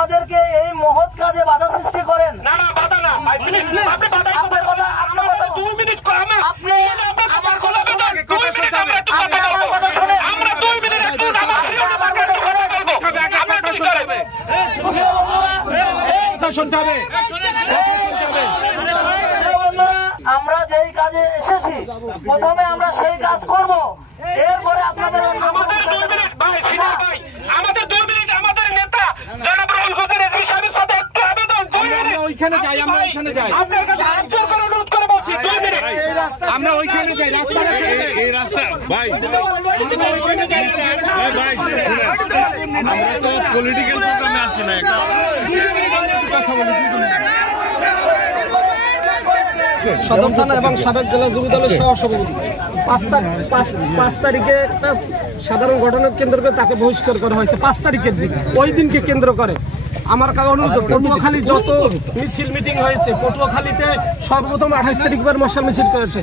আমাদেরকে এই মহৎ কাজে বাধা সৃষ্টি করেন। না না বাধা না ভাই, প্লিজ আপনি বাধা আপনার কথা, আপনার কথা 2 মিনিট আপনি আমার কথা শুনুন, কথা শুনতে হবে। আমার কথা শুনুন, আমরা 2 মিনিট একটু আমার কথা শুনতে হবে। আমরা যেই কাজে এসেছি প্রথমে আমরা সেই কাজ করব, এরপরে আপনাদের আমাদের 2 মিনিট ভাই, সিনা ভাই, আমাদের 2 মিনিট আমাদের নেতা জনাব রাহুল গান্ধী রেজভি সাহেবের সাথে একটু আবেদন। 2 মিনিট ওইখানে যাই, আমরা ওইখানে যাই, আপনার কাছে হাত জোর করে অনুরোধ করে বলছি 2 মিনিট আমরা ওইখানে যাই, রাস্তাটা এই রাস্তা ভাই, আমরা ওইখানে যাই ভাই। আমরা তো পলিটিক্যাল প্রোগ্রামে আসি না, একটা কথা বলি। সদর থানা এবং সাবেক জেলা যুব দলের সহসভাপতি 5 তারিখে একটা সাধারণ ঘটনাকে কেন্দ্র করে তাকে বহিষ্কার করা হয়েছে। 5 তারিখের দিন, ওই দিনকে কেন্দ্র করে আমার কাছে অনুরোধ, পটুয়াখালী যত মিছিল মিটিং হয়েছে, পটুয়াখালীতে সর্বপ্রথম 28 তারিখ মশাল মিছিল করেছে।